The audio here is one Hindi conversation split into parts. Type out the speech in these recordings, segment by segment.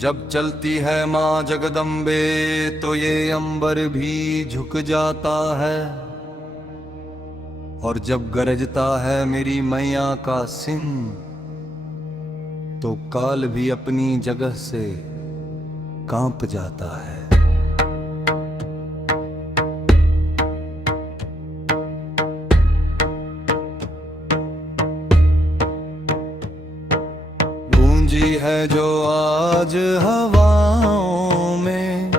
जब चलती है माँ जगदम्बे तो ये अंबर भी झुक जाता है, और जब गरजता है मेरी मैया का सिंह तो काल भी अपनी जगह से कांप जाता है। गूंजी है जो आज हवाओं में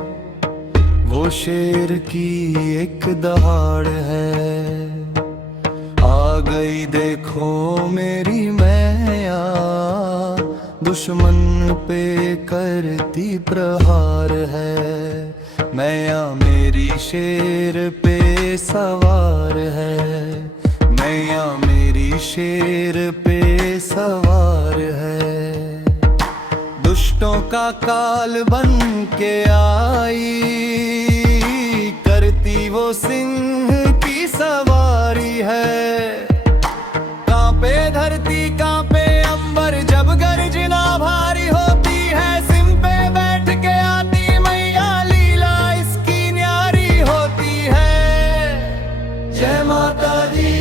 वो शेर की एक दहाड़ है। आ गई देखो मेरी मैया दुश्मन पे करती प्रहार है। मैया मेरी शेर पे सवार है, मैया मेरी शेर पे सवार है। दुष्टों का काल बन के आई, करती वो सिंह की सवारी है। कांपे धरती कांपे अंबर जब गर्जना भारी होती है। सिंह पे बैठ के आती मैया लीला इसकी न्यारी होती है। जय माता दी,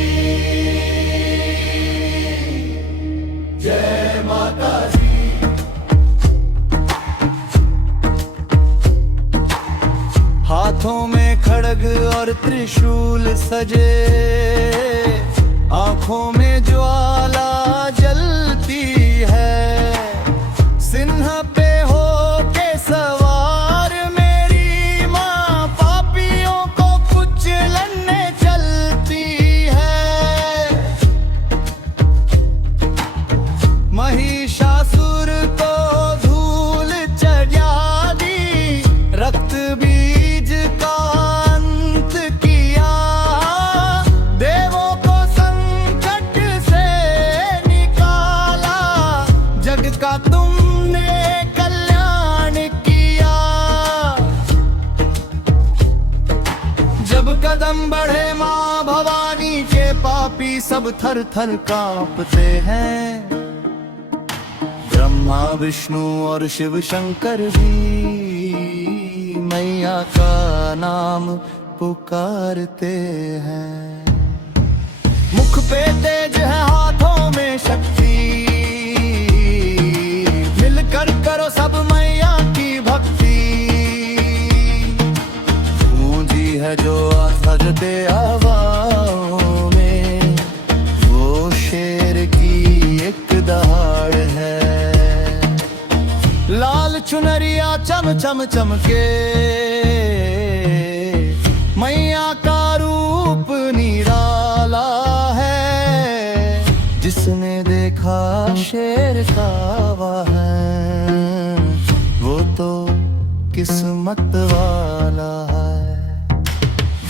जय माता दी। हाथों में खड्ग और त्रिशूल सजे, आंखों में ज्वाला जलती है। सिंह पे हो के सवार मेरी माँ पापियों को कुचलने चलती है। महिषासुर को धूल चढ़ा दी, रक्त बीज का अंत किया। देवों को संकट से निकाला, जग का तुमने कल्याण किया। जब कदम बढ़े माँ भवानी के पापी सब थर थर कांपते हैं। ब्रह्मा विष्णु और शिव शंकर भी मैया का नाम पुकारते हैं। मुख पे तेज है हाथों में शक्ति, मिलकर करो सब मैया की भक्ति। गूंजी है जो सजदे हवाओं में वो शेर की एक दहाड़ है। लाल चुनरिया चम चम चमके, मैया का रूप निराला है। जिसने देखा शेर का वाहन वो तो किस्मत वाला है।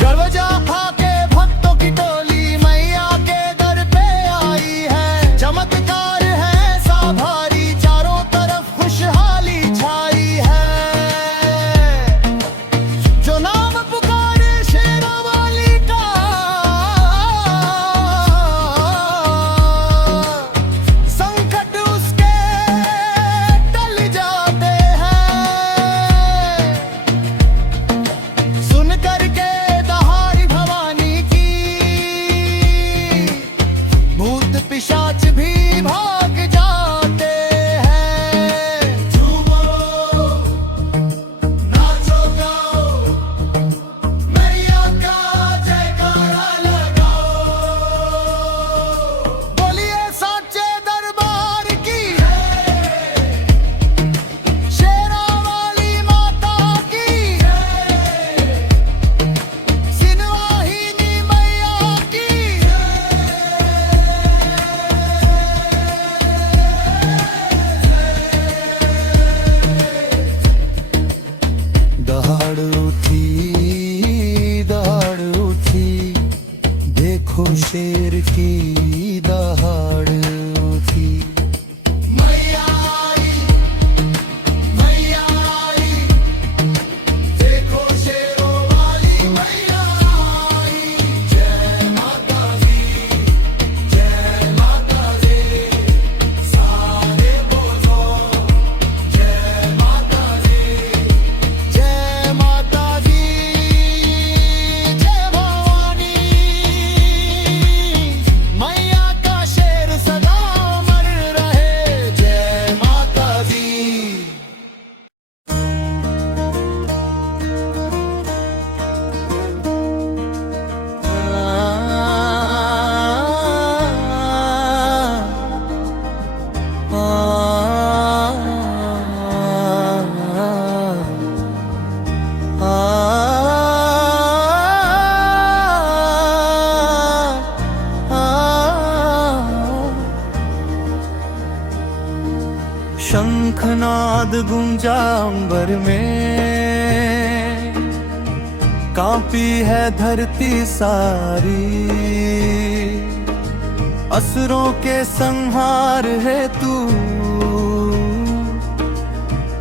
गर्वजा के भक्तों की टोली मैया के दर पे आई है। चमत्कार है सा भारी, चारों तरफ खुशहाली छाई है। जो नाम पुकारे शेरा वाली का, संकट उसके टल जाते हैं। सुन करके दहाड़ी भवानी की, भूत पिशाच भी भाग जाते हैं। झूमो नाचो गाओ, मैया का जयकारा लगाओ। बोलिए साचे दरबार की, शेरा वाली माता की, सिनवाहिनी मैया की। दहाड़ उठी, देखो शेर की दहाड़ उठी। मैया आई, मैया आई, देखो शेरों वाली मैया आई। जय माता दी, जय माता दी, सारे बोलो जय माता शंखनाद गूंजा अंबर में, कांपी है धरती सारी। असुरों के संहार है तू,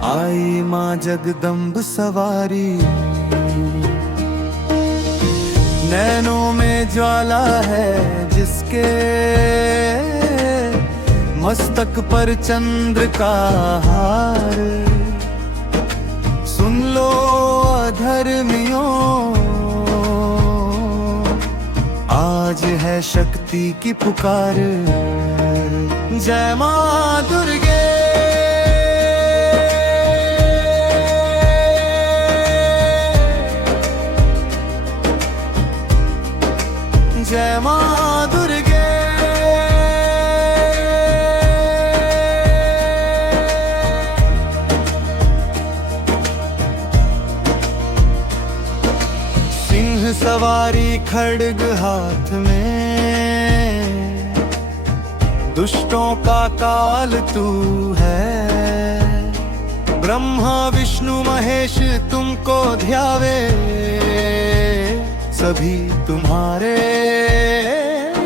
आई माँ जगदम्ब सवारी। नैनों में ज्वाला है जिसके, मस्तक पर चंद्र का हार। सुन लो अधर्मियों, आज है शक्ति की पुकार। जय मां दुर्गे, जय मां दुर्गे। सिंह सवारी खड्ग हाथ में, दुष्टों का काल तू है। ब्रह्मा विष्णु महेश तुमको ध्यावे, सभी तुम्हारे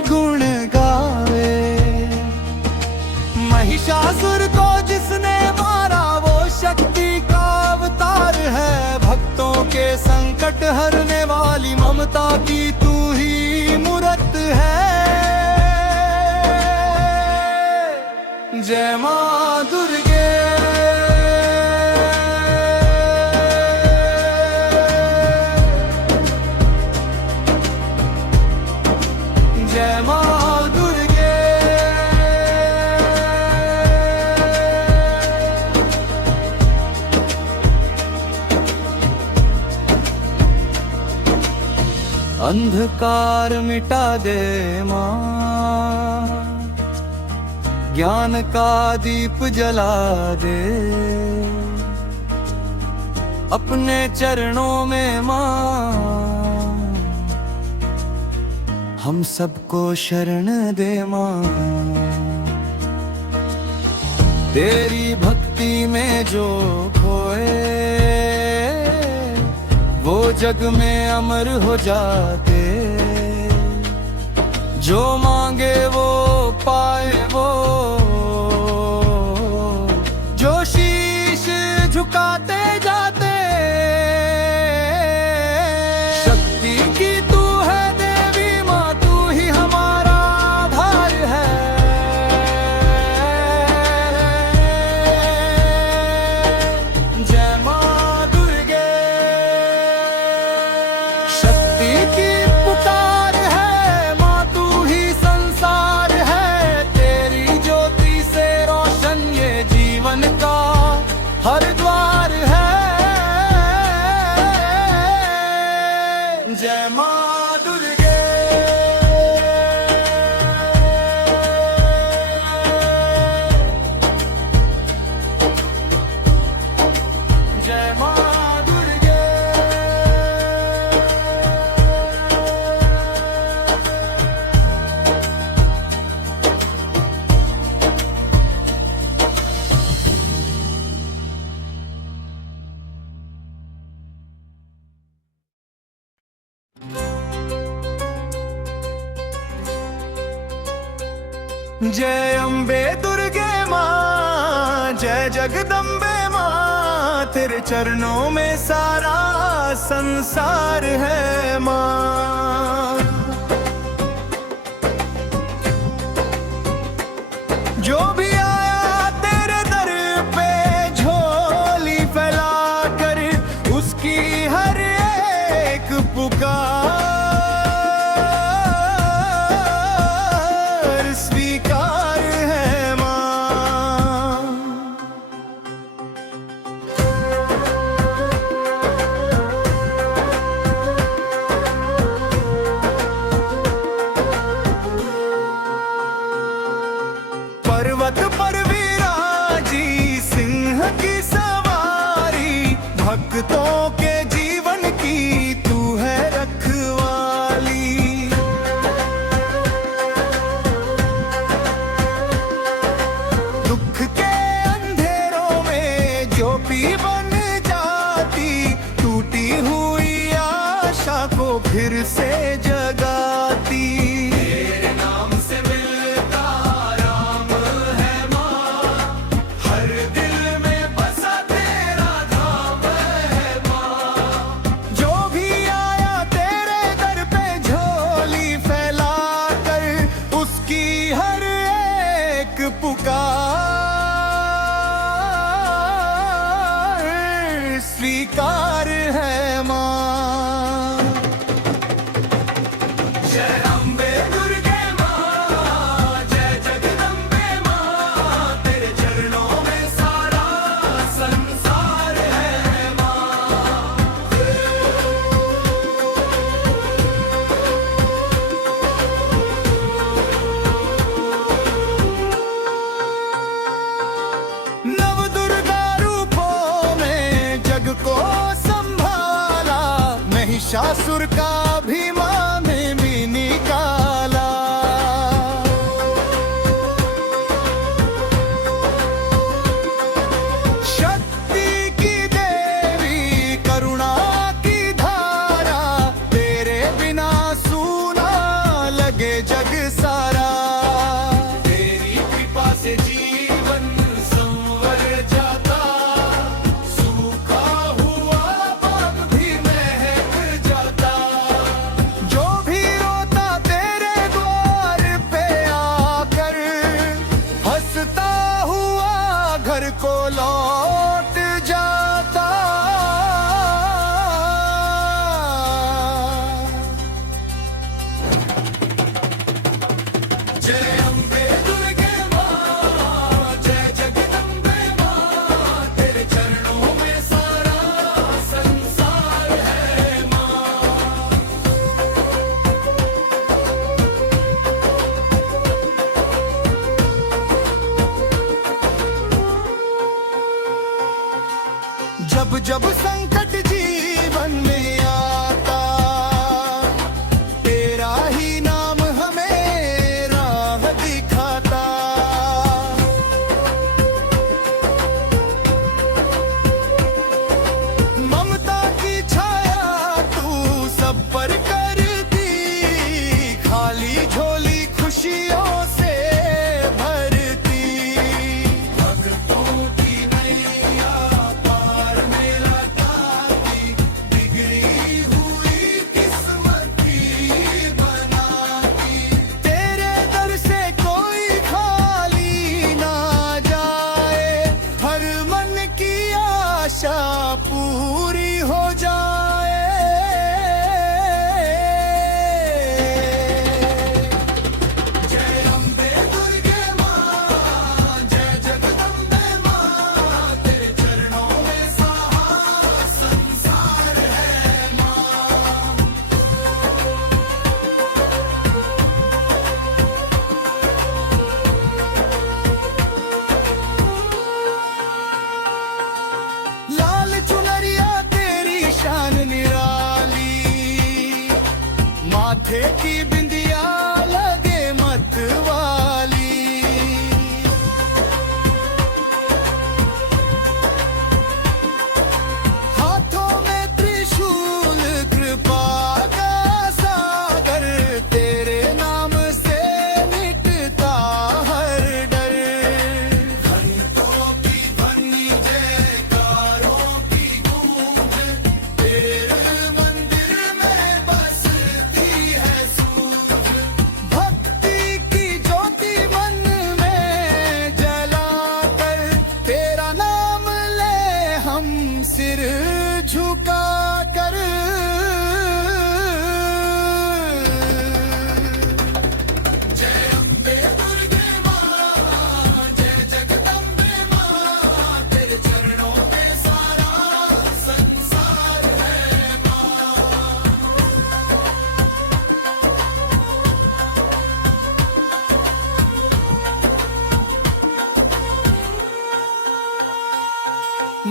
गुण गावे। महिषासुर को जिसने मारा वो शक्ति का अवतार है। भक्तों के संकट हरने वाली ममता की तू ही मूरत है। जय मां दुर्गे, जय मां दुर्गे। अंधकार मिटा दे मां, ज्ञान का दीप जला दे। अपने चरणों में मां हम सबको शरण दे मां। तेरी भक्ति में जो खोए, वो जग में अमर हो जाते। जो मांगे वो पाए वो, जो शीश झुकाते जाते। शक्ति की तू है देवी माँ, तू ही हमारा आधार है। जय मां दुर्गे, शक्ति की पुकार है माँ, तू ही संसार है। तेरी ज्योति से रोशन ये जीवन का हर द्वार है। जय मां दुर्गे, जय मां दुर्गे। जय अम्बे दुर्गे माँ, जय जगदम्बे माँ। तेरे चरणों में सारा संसार है माँ। जो भी आया तेरे दर पे झोली फैला कर, उसकी हर एक पुकार स्वीकार है माँ। पर्वत पर विराजी सिंह की सवारी, भक्तों के जीवन की तू है रखवाली। दुख के अंधेरे की हर एक पुकार स्वीकार है माँ। जय अम्बे दुर्गे माँ, जय जगदम्बे माँ, तेरे चरणों में सारा संसार है माँ। नव दुर्गा रूपों में जग को संभाला, महिषासुर का अभिमान भी निकाला। शक्ति की देवी करुणा की धारा, तेरे बिना सूना लगे जग सारा। तेरी कृपा से जीवन संवर जाता, सूखा हुआ बाग भी महक जाता। जो भी रोता तेरे द्वार पे आकर, हंसता हुआ घर को लौट जाता। जय अम्बे दुर्गे माँ, जय जगदम्बे माँ, तेरे चरणों में सारा संसार है माँ। जब जब संकट जीवन में आता, तेरा ही नाम हमें राह दिखाता। ममता की छाया तू सब पर करती, खाली झोली खुशियों से भरती। भक्तों की नैया पार में लगाती, बिगड़ी हुई किस्मत की बनाती। तेरे दर से कोई खाली ना जाए, हर मन की आशा पूरी हो जाए। जय अम्बे दुर्गे माँ, जय जगदम्बे माँ, तेरे चरणों में सारा संसार है माँ। लाल चुनरिया तेरी शान निराली, माथे की बिंदिया लगे मत वाली। हाथों में त्रिशूल कृपा का सागर, तेरे नाम से मिटता हर डर। घंटों की ध्वनि जयकारों की गूंज, तेरे मंदिर में बसती है सूझ। भक्ति की ज्योति मन में जलाकर, तेरा नाम ले हम सिर झुका कर। जय अम्बे दुर्गे माँ, जय जगदम्बे माँ, तेरे चरणों में सारा संसार है माँ।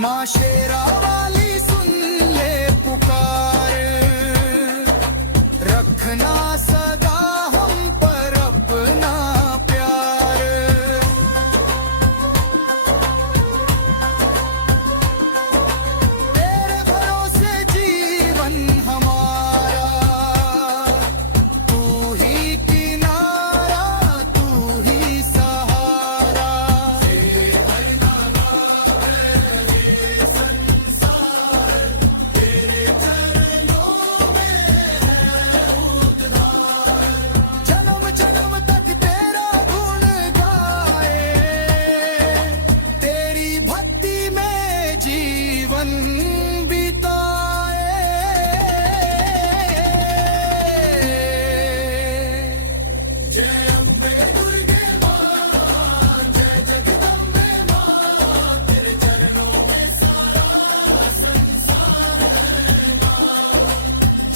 माँ शेरा वाली सुन ले पुकार, रखना सदा हम पर अपना प्यार। तेरे भरोसे जीवन हमारा, तू ही किनारा, तू ही सहारा। हे संसार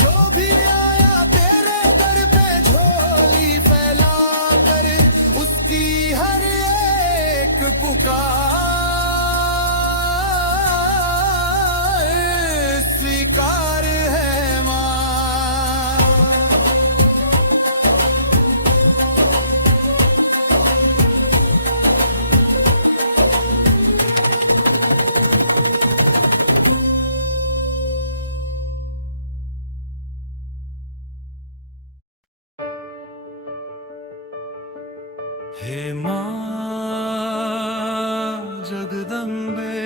जो भी आया तेरे दर पे झोली फैला कर, उसकी हर एक पुकार स्वीकार है माँ। हे माँ जगदम्बे,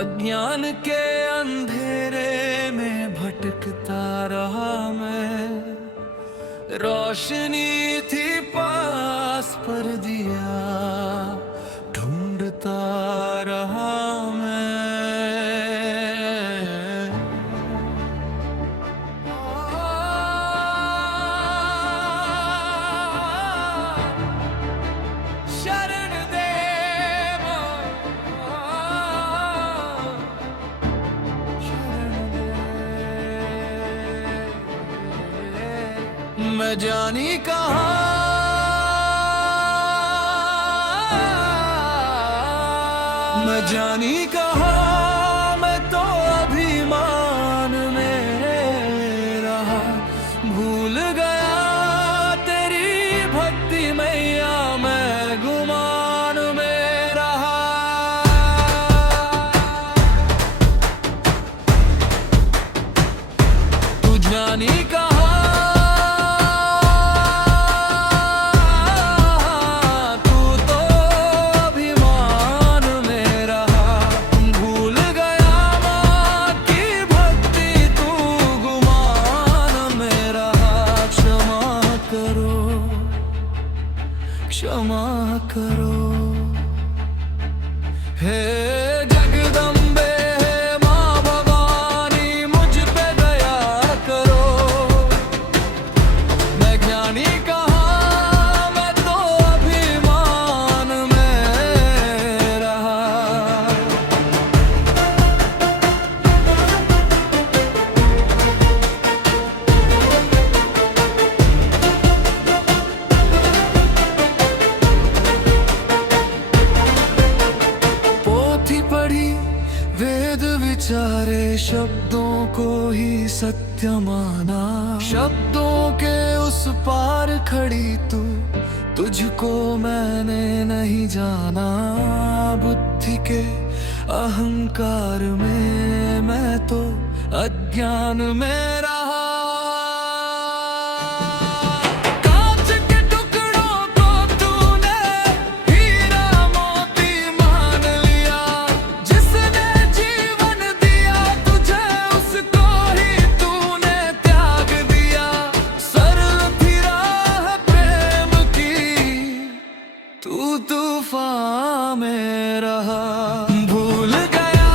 अज्ञान के अंधेरे में भटकता रहा मैं, रोशनी थी पास पर दिया ढूंढता रहा मैं। शरण दे माँ, शरण दे। मैं जानी कहाँ, मैं जानी कहाँ, मैं तो अभिमान में रहा, भूल गया तेरी भक्ति मैया, मैं गुमान में रहा। तू जानी कहाँ, क्षमा करो। हे जगदम्बे, हे माँ भवानी, मुझ पे दया करो। मैं ज्ञानी कहाँ, मैं तो अभिमान में रहा। पढ़ी वेद विचारे, शब्दों को ही सत्य माना, शब्दों के उस पार खड़ी तू, तुझको मैंने नहीं जाना। बुद्धि के अहंकार में मैं तो अज्ञान में रहा। तूफान में रहा, भूल गया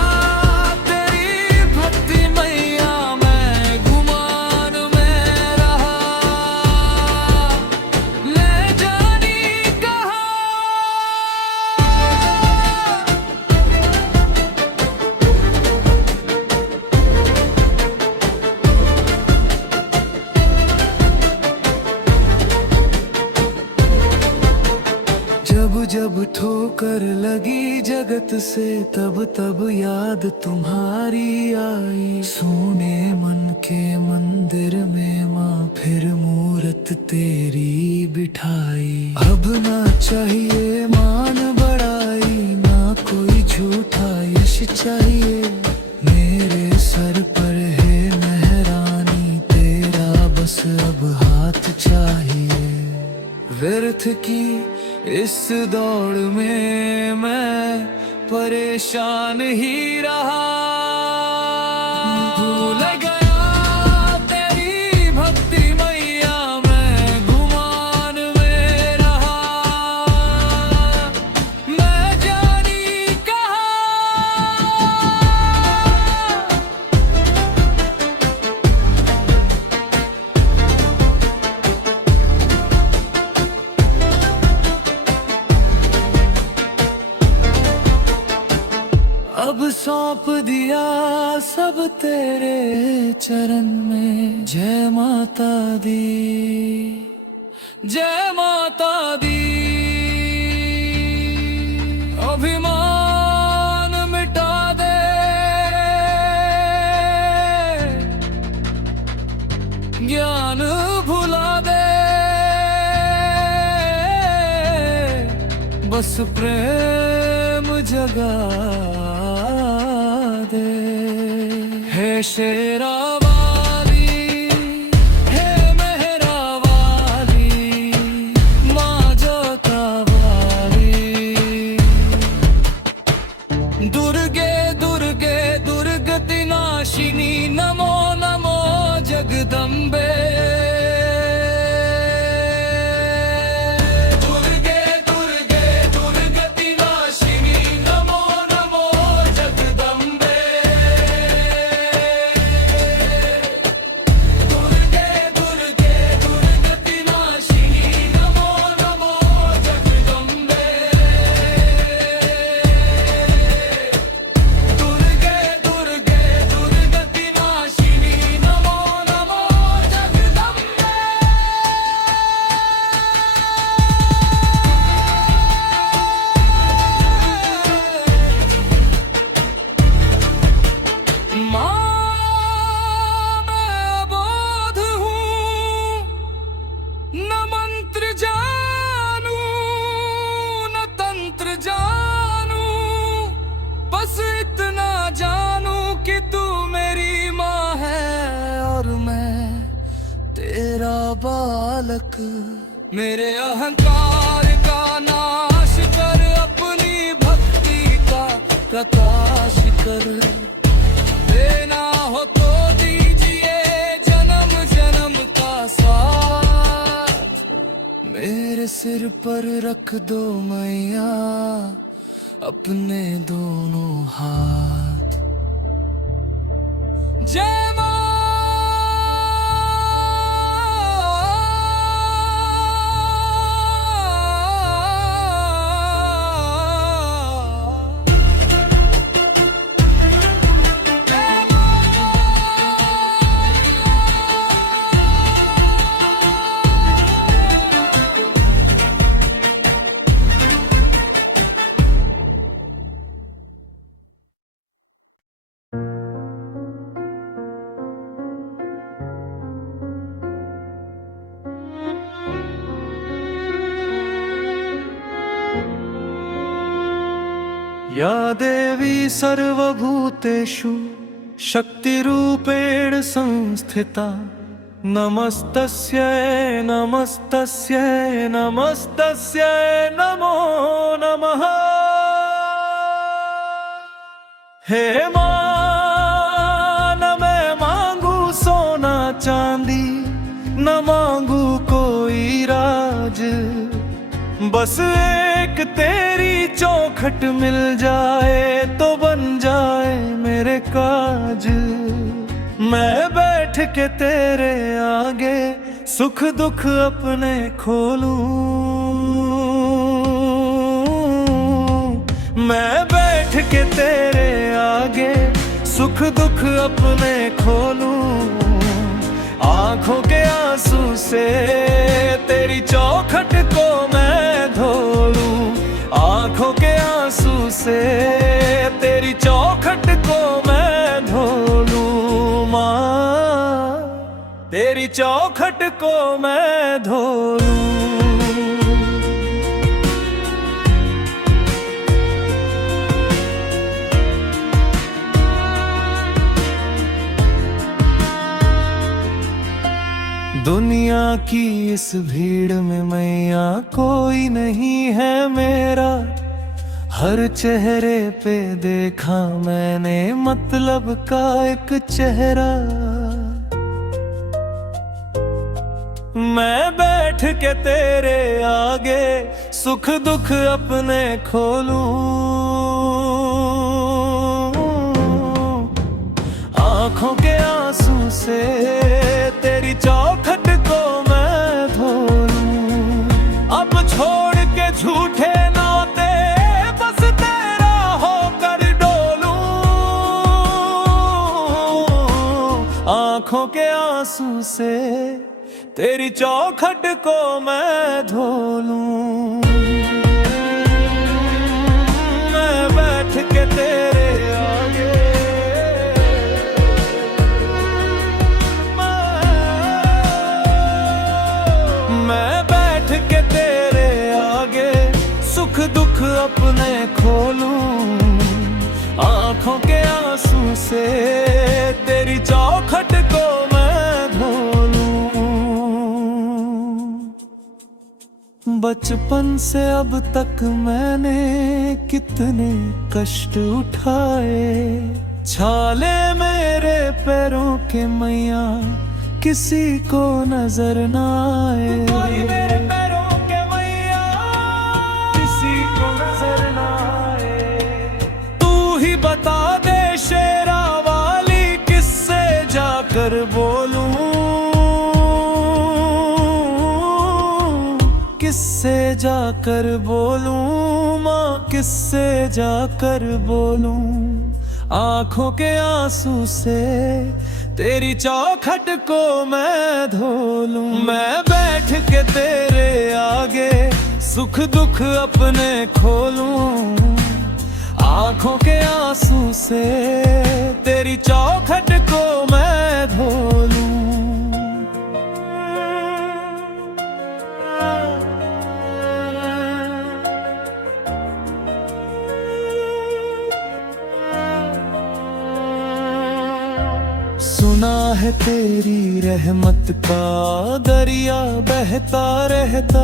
तेरी भक्ति मैया, मैं गुमान में रहा। ले जानी कहाँ, जब जब ठोकर लगी जगत से, तब तब याद तुम्हारी आई। सोने मन के मंदिर में माँ, फिर मूरत तेरी बिठाई। अब ना चाहिए मान बढ़ाई, ना कोई झूठा यश चाहिए। मेरे सर पर है मेहरानी, तेरा बस अब हाथ चाहिए। व्यर्थ की इस दौड़ में मैं परेशान ही रहा। भूल गया तेरी भक्ति मैया, मैं गुमान में रहा। मैं जानी कहाँ, सौंप दिया सब तेरे चरण में। जय माता दी, जय माता दी। अभिमान मिटा दे, ज्ञान भुला दे, बस प्रेम जगा दे। हे शेरा वाली, हे मेहरा वाली, माँ जोता वाली। दुर्गे दुर्गे दुर्गति नाशिनी, नमो नमो जगदम्बे। बस इतना जानू कि तू मेरी माँ है और मैं तेरा बालक। मेरे अहंकार का नाश कर, अपनी भक्ति का प्रकाश कर। देना हो तो दीजिए जन्म जन्म का साथ। मेरे सिर पर रख दो मैया अपने दोनों हाथ। जय मां। या देवी सर्वभूतेषु शक्तिरूपेण संस्थिता। नमस्तस्यै नमस्तस्यै नमस्तस्यै नमो नमः। हे मां, न मैं मांगू सोना चांदी, न मांगू कोई राज। बस एक तेरी चौखट मिल जाए तो बन जाए मेरे काज। मैं बैठ के तेरे आगे सुख दुख अपने खोलूं। मैं बैठ के तेरे आगे सुख दुख अपने खोलूं। आंखों के आंसू से तेरी चौखट को मैं धो लूं। आंखों के आंसू से तेरी चौखट को मैं धो लूं। माँ, तेरी चौखट को मैं धो लूं। दुनिया की इस भीड़ में मैया कोई नहीं है मेरा। हर चेहरे पे देखा मैंने मतलब का एक चेहरा। मैं बैठ के तेरे आगे सुख दुख अपने खोलूं। आंखों के आंसू से तेरी चौखट को मैं धो लूं। अब छोड़ के झूठे नाते बस तेरा होकर डोलूं। आंसू से तेरी चौखट को मैं धो लूं। मैं बैठ के तेरे आगे, मैं बैठ के तेरे आगे सुख दुख अपने खोलूं। आंखों के आंसू से तेरी चौखट को मैं धो लूं। बचपन से अब तक मैंने कितने कष्ट उठाए, छाले मेरे पैरों के मैया किसी को नजर न आए। मेरे पैरों के मैया किसी को नजर न आए। तू ही बता दे शेरा वाली किससे जाकर बोलूं, किससे जाकर बोलूं माँ, किससे जाकर बोलूं। आंखों के आंसू से तेरी चौखट को मैं धो लूं। मैं बैठ के तेरे आगे सुख दुख अपने खोलूं। आंखों के आंसू से तेरी चौखट को मैं धो लूं। सुना है तेरी रहमत का दरिया बहता रहता,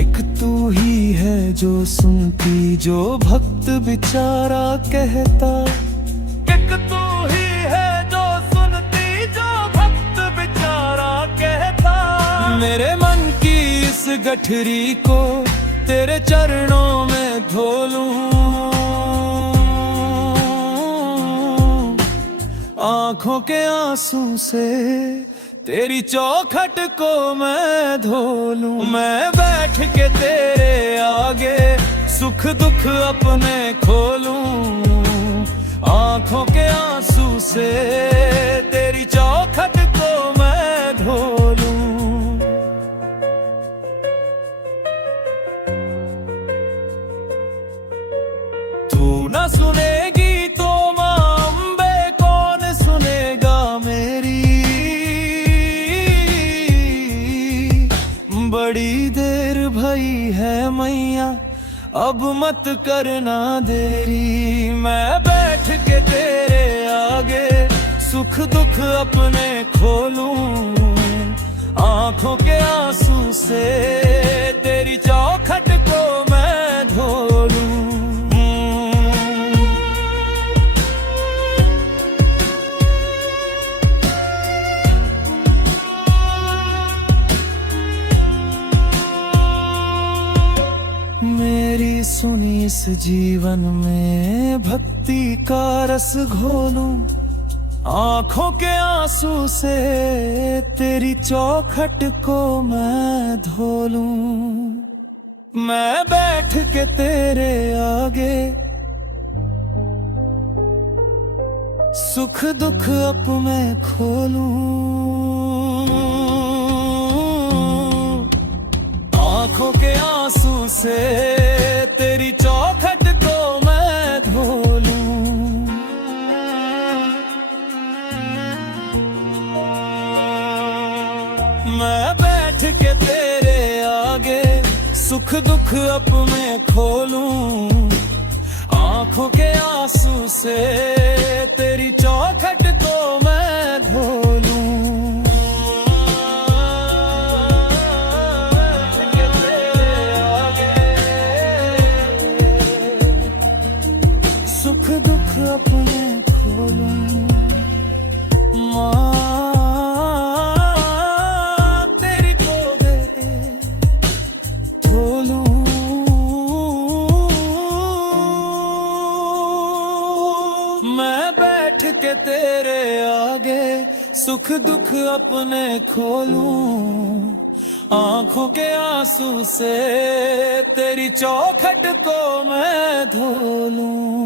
एक तू ही है जो सुनती जो भक्त बेचारा कहता। एक तू ही है जो सुनती जो भक्त बेचारा कहता। मेरे मन की इस गठरी को तेरे चरणों में धो लूं। आंखों के आंसू से तेरी चौखट को मैं धो लूं। मैं बैठ के तेरे आगे सुख दुख अपने खोलूं। आंखों के आंसू से तेरी चौखट को मैं धो लूं। तू न सुनेगी तो माँ बड़ी देर भई है मैया, अब मत करना देरी। मैं बैठ के तेरे आगे सुख दुख अपने खोलूं। आंखों के आंसू से तेरी चौखट को मैं धो लूं। मेरी सुनी इस जीवन में भक्ति का रस घोलूं। आंखों के आंसू से तेरी चौखट को मैं धो लूं। मैं बैठ के तेरे आगे सुख दुख अप मैं खोलूं। आंखों के आंसू से तेरी चौखट को मैं धो लूं। मैं बैठ के तेरे आगे सुख दुख अप मैं खोलूं। आंखों के आंसू से तेरी चौखट को मैं धो लूं। सुख दुख अपने खोलूं। माँ तेरी गोद खोलूं। मैं बैठ के तेरे आगे सुख दुख अपने खोलूं। आंखों के आंसू से तेरी चौखट को मैं धो लूं।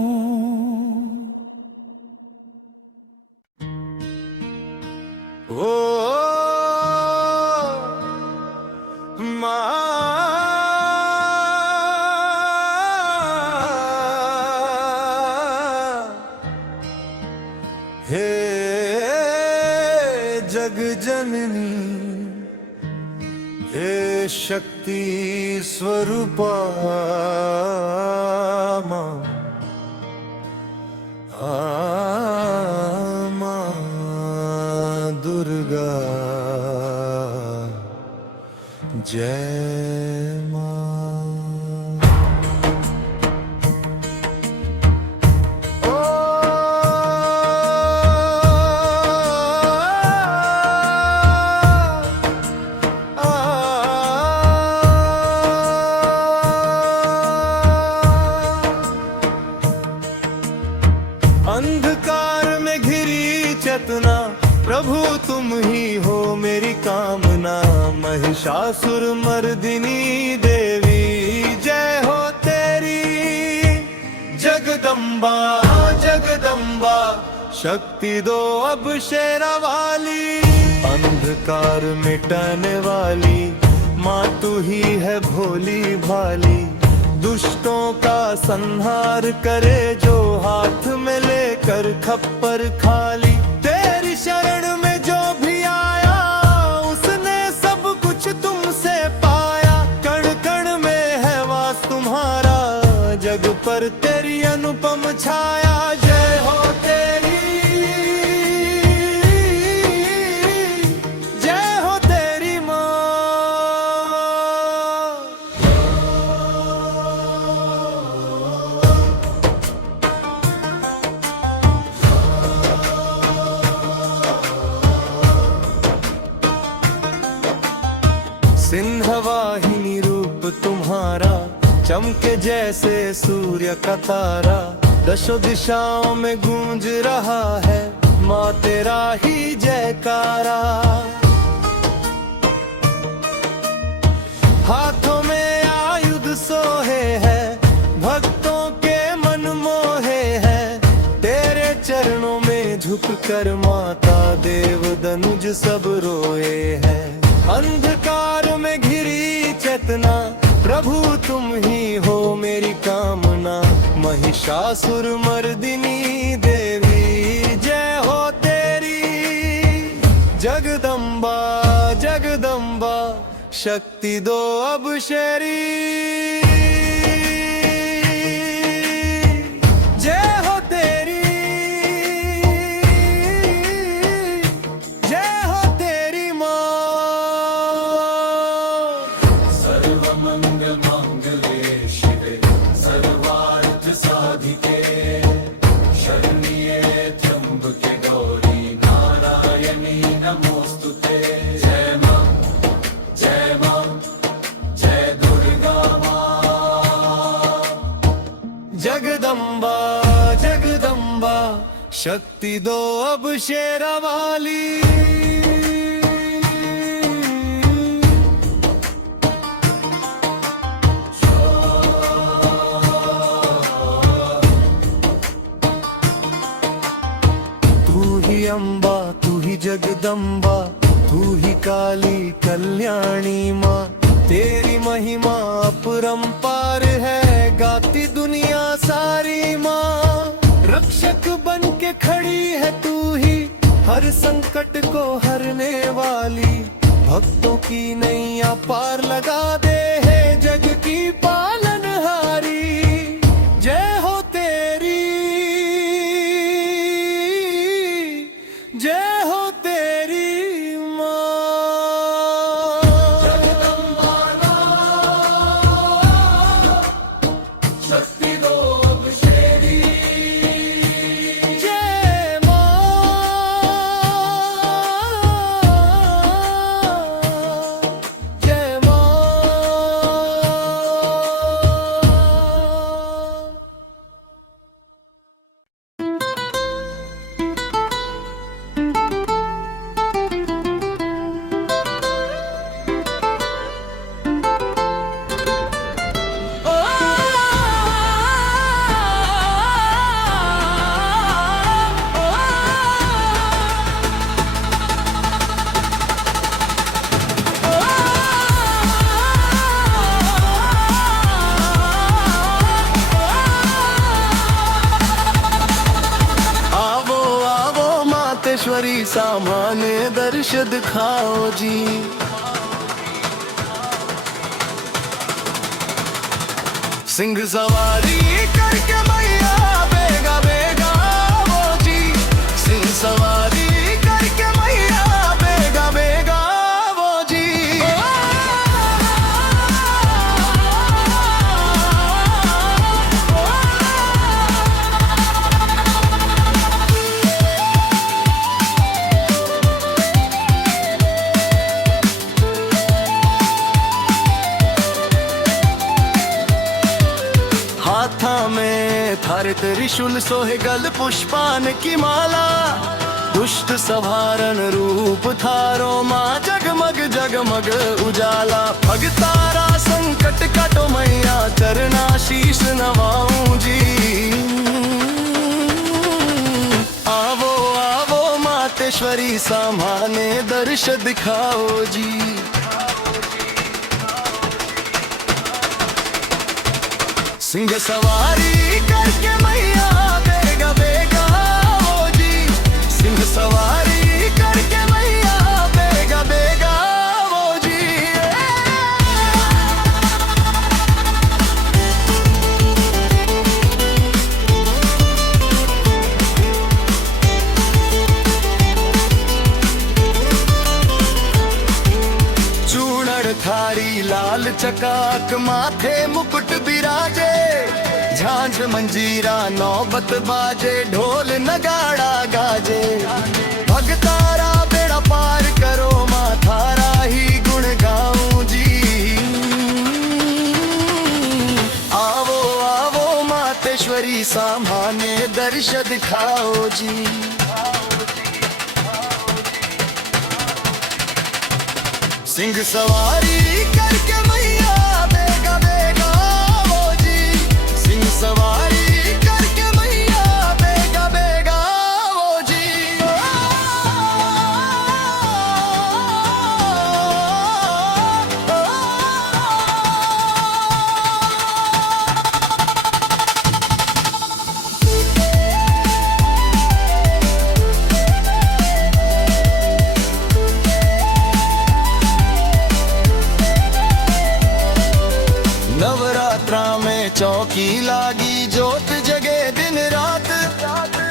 माँ। हे जग जननी, हे शक्ति स्वरूपा माँ, माँ दुर्गा जय माँ। अंधकार में घिरी चेतना, प्रभु तुम ही हो मेरी कामना। महिषासुर मर्दिनी देवी जय हो तेरी। जगदम्बा जगदम्बा शक्ति दो अब शेरा वाली। अंधकार मिटाने वाली माँ तू ही है भोली भाली। दुष्टों का संहार करे जो हाथ में लेकर खप्पर खाली। तेरी शरण में जो भी आया उसने सब कुछ तुमसे पाया। कण कण में है वास तुम्हारा, जग पर तेरी अनुपम छाया। जय हो तेरी, जय हो तेरी माँ। सिंहवाहिनी रूप तुम्हारा, चमके जैसे सूर्य का तारा। दशों दिशाओं में गूंज रहा है माँ तेरा ही जयकारा। हाथों में आयुध सोहे है, भक्तों के मन मोहे है। तेरे चरणों में झुककर माता देव दनुज सब रोए हैं। अंधकार में घिरी चेतना, प्रभु तुम ही हो मेरी कामना। महिषासुर मर्दिनी देवी जय हो तेरी। जगदम्बा जगदम्बा शक्ति दो अब शेरी। जय हो तेरी, जय हो तेरी माँ। सर्वमंगल मांगल्ये शिवे सर्वार्थ साधिके। शरण्ये त्र्यंबके गौरी नारायणी नमोस्तुते। जय माँ, जय माँ, जय दुर्गा माँ। जगदम्बा जगदम्बा शक्ति दो अब शेरा वाली। तू ही अम्बा, तू ही जगदम्बा, तू ही काली कल्याणी माँ। तेरी महिमा अपरंपार है, गाती दुनिया सारी माँ। रक्षक बन के खड़ी है तू ही, हर संकट को हरने वाली। भक्तों की नैया पार लगा दे है जग की पालनहारी। जय हो तेरी, जय हो तेरी माँ। जगदम्बा शक्ति दो अब शेरी। जय माँ, जय माँ। सिंहेश्वरी सामान्य दर्श दिखाओ जी। सिंह सवारी करके मैया बेगा बेगा वो जी। सिंह सवारी करके मैया बेगा बेगा वो जी। हाथा में थारे त्रिशूल सोहे गल पुष्पान की माला। दुष्ट सवारन रूप थारो माँ जगमग जगमग उजाला। भगतारा संकट कटो मैया चरना शीश नवाऊं जी। आवो आवो मातेश्वरी सामान्य दर्श दिखाओ जी। सिंह सवारी करके मैया बेगा बेगा वो जी। सिंह सवारी करके मैया बेगा बेगा वो जी। चूड़र थारी लाल चकाक माथे मुकुट बिराजे। झांझ मंजीरा नौबत बाजे ढोल नगाड़ा गाजे। भगतारा बेड़ा पार करो माँ थारा ही गुण गाऊं जी। आवो आवो मातेश्वरी सामान्य दर्श दिखाओ जी। सिंह सवारी करके मैया बेगा बेगा वो जी। सिंह सवारी करके मैया बेगा बेगा वो जी। नवरात्रा में चौकी लागी जोत जगे दिन रात।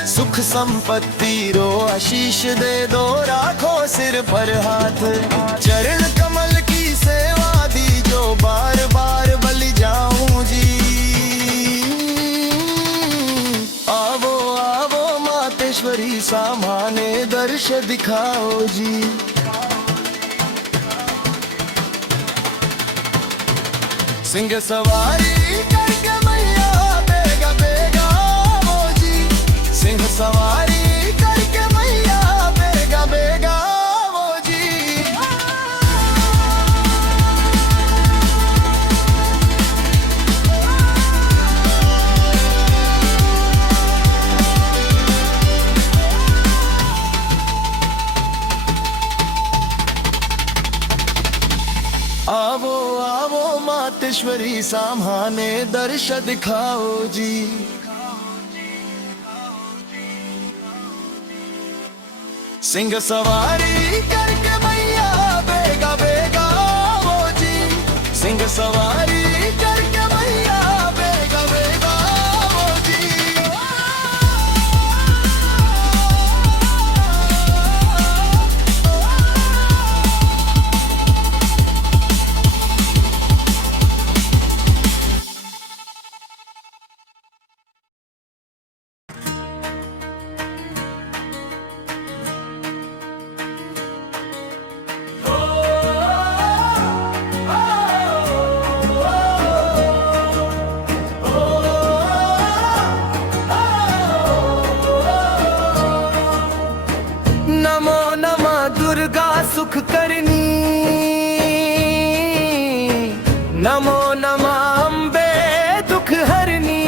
सुख संपत्ति रो आशीष दे दो राखो सिर पर हाथ। चरण कमल की सेवा दी जो बार बार बलि जाऊं जी। आवो आवो मातेश्वरी सामान्य दर्श दिखाओ जी। सिंह सवारी करके मैया बेगा बेगा वो जी। सिंह सवारी करके मैया बेगा बेगा वो जी। आवो आवो मातेश्वरी सामान्य दर्श दिखाओ जी। सिंह सवारी करके मैया बेगा बेगा वो जी। सिंह सवारी करके मैया बेगा बेगा वो जी। नमो नमः दुर्गा सुख करनी। नमो नमः अम्बे दुख हरनी।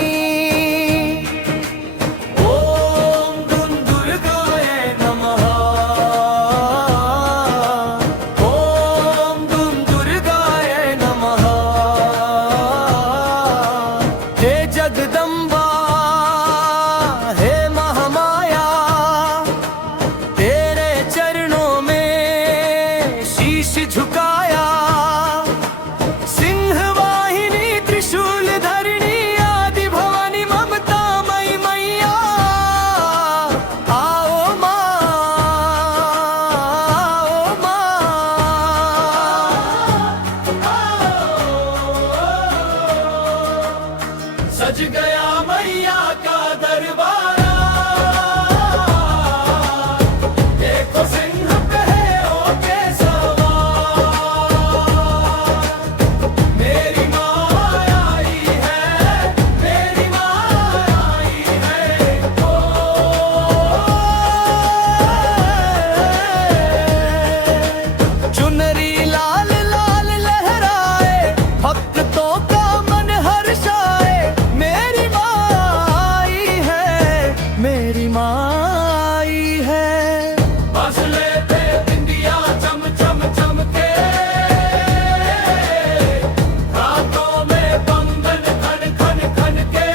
ओम दुं दुर्गाय नमः। ओम दुं दुर्गाय नमः। हे जगदम्बा हे महामाया तेरे गया मैया का दरबार। देखो सिंह पे है होके सवार, मेरी माँ आई है, मेरी माँ आई है। ओ चुनरी लाल लाल लहराए, भक्तों का मन हर्षाए। मेरी माँ आई है, मेरी माँ आई है। मसले पे बिंदिया चम चम चमके, रातों में बंगन खन खन खन के।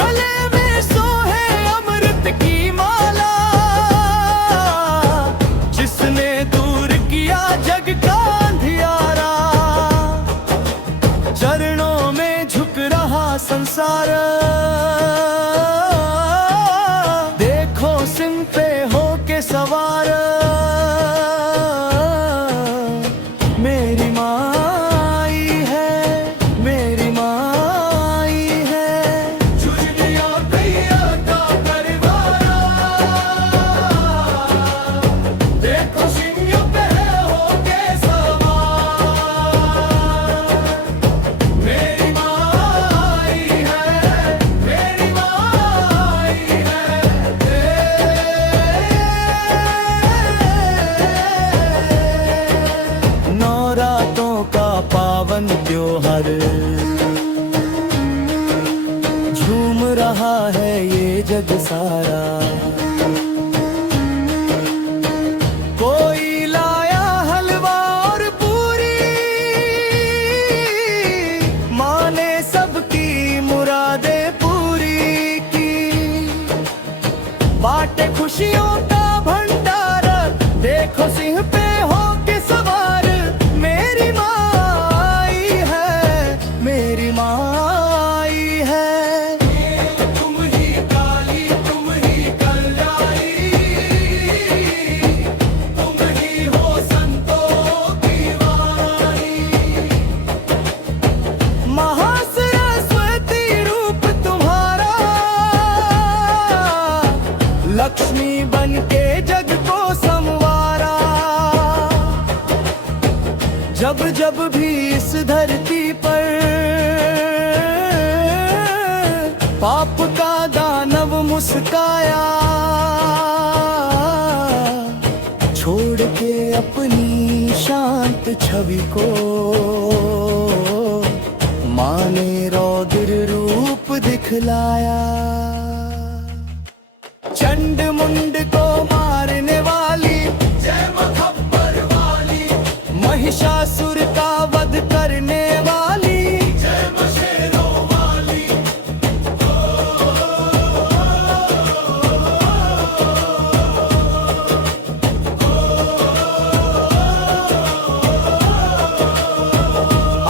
गले में सोहे अमृत की माला, जिसने दूर किया जग का अंधियारा। चरणों में झुक रहा संसार, देखो सिंह पे होके सवार। मेरी माँ आई है, मेरी माँ आई है। चुनरिया भैया का परिवारा, देखो सिंह पे होके सवार। मेरी माँ आई है, मेरी माँ आई है। नवरातों का पावन त्योहार, झूम रहा है ये जग सारा। कोई लाया हलवा और पूरी, माँ ने सबकी मुरादें पूरी की। बाटे खुशियों का भंडार, देखो सिंह पे होके सवार। मेरी माँ आई है, मेरी माँ आई है। तुम ही काली, तुम ही कल्याणी, तुम ही हो संतों की वाणी। महासरस्वती रूप तुम्हारा, लक्ष्मी बन के जग को संवारा। जब जब भी इस धरती पर पाप का दानव मुस्काया, छोड़ के अपनी शांत छवि को, माँ ने रौद्र रूप दिखलाया। चंड मुंड को मारने वाली, जय मखब्बर वाली। महिषासुर का वध करने वाली, जय मशेरों वाली।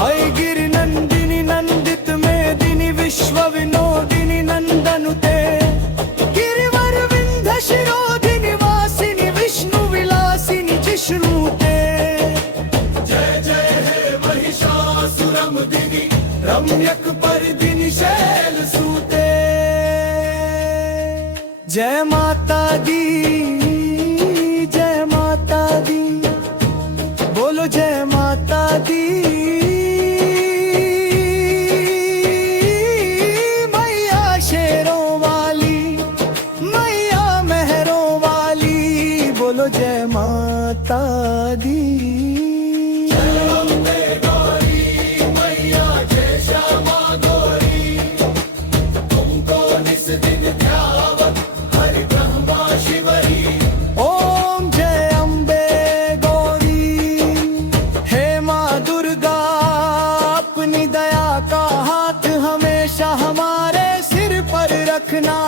आई गिर नंदिनी नंदित मेदिनी, विश्व विनोदिनी नंदनुते। गिरिवर विंध्य शिरोधिनी वासिनी, विष्णु विलासिनी जिष्णुते। जय जय हे महिषासुरमर्दिनी, रम्यक परदिनी शैल सूते। जय माता दी, जय माता दी, बोलो जय माता दी। मैया शेरों वाली, मैया मेहरों वाली, बोलो जय माता दी। जय अम्बे गौरी, मैया जय श्यामा गौरी, तुमको निस दिन ध्यावत हरि ब्रह्मा शिवरी। ओम जय अम्बे गौरी, हे माँ दुर्गा, अपनी दया का हाथ हमेशा हमारे सिर पर रखना।